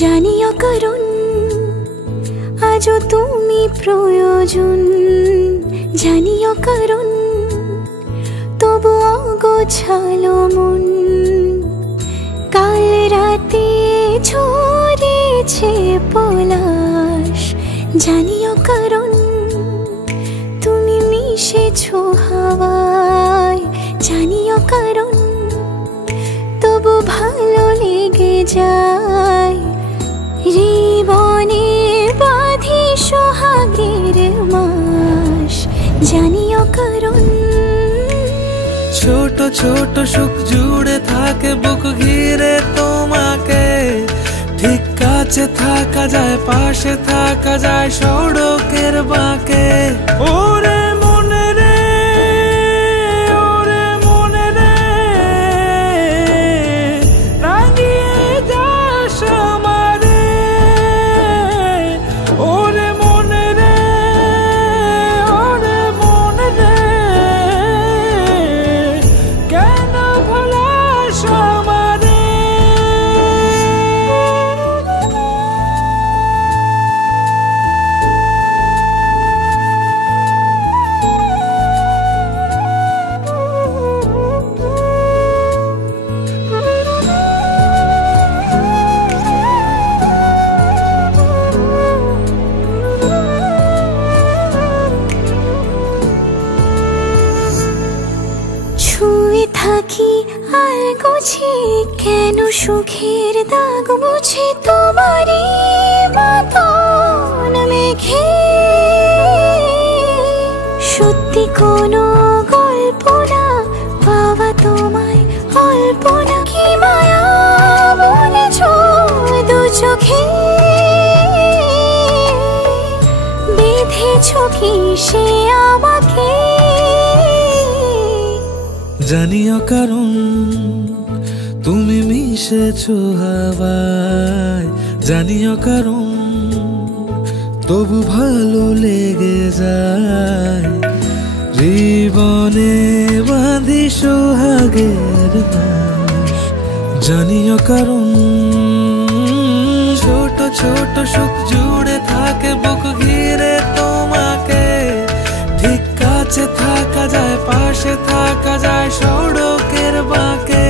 জানিও কারণ আজও তুমি প্রয়োজন, জানিও কারণ তবু অগোছালো মন। কাল রাতে ঝরেছে পলাশ, জানিও কারণ তুমি মিশেছো হাওয়ায়, জানিও কারণ তবু ভালো লেগে যায়। জীবনে বাঁধি সোহাগের মাস, জানিও কারণ ছোট ছোট সুখ জুড়ে থাকে বুক ঘিরে তোমাকে। ঠিক কাছে থাকা যায়, পাশে থাকা যায় সড়কের বাঁকে। ওরে মনে রে, ওরে মনে রে, রাঙিয়ে যাস আমারে। ওরে মনে রে, ওরে মনে রে, কেন ভোলাস আমারে। ছুঁয়ে থাকি আর গোছে কেন সুখের দাগ মুছে তোমারই মতন মেঘে। সত্যি কোনো গল্প না পাওয়া তোমায় অল্প না, কি মায়া বলেছ দু চোখে। বেঁধেছ কি সে আমাকে, জানিও কারণ তুমি মিশেছো হাওয়ায়, জানিও কারণ তবু ভালো লেগে যায়। জীবনে বাঁধি সোহাগের মাস, জানিও কারণ ছোট ছোট সুখ জুড়ে থাকে বুক ঘিরে তোমাকে। ঠিক কাছে থাকা যায়, পাশে থাকা যায় সড়কের বাঁকে।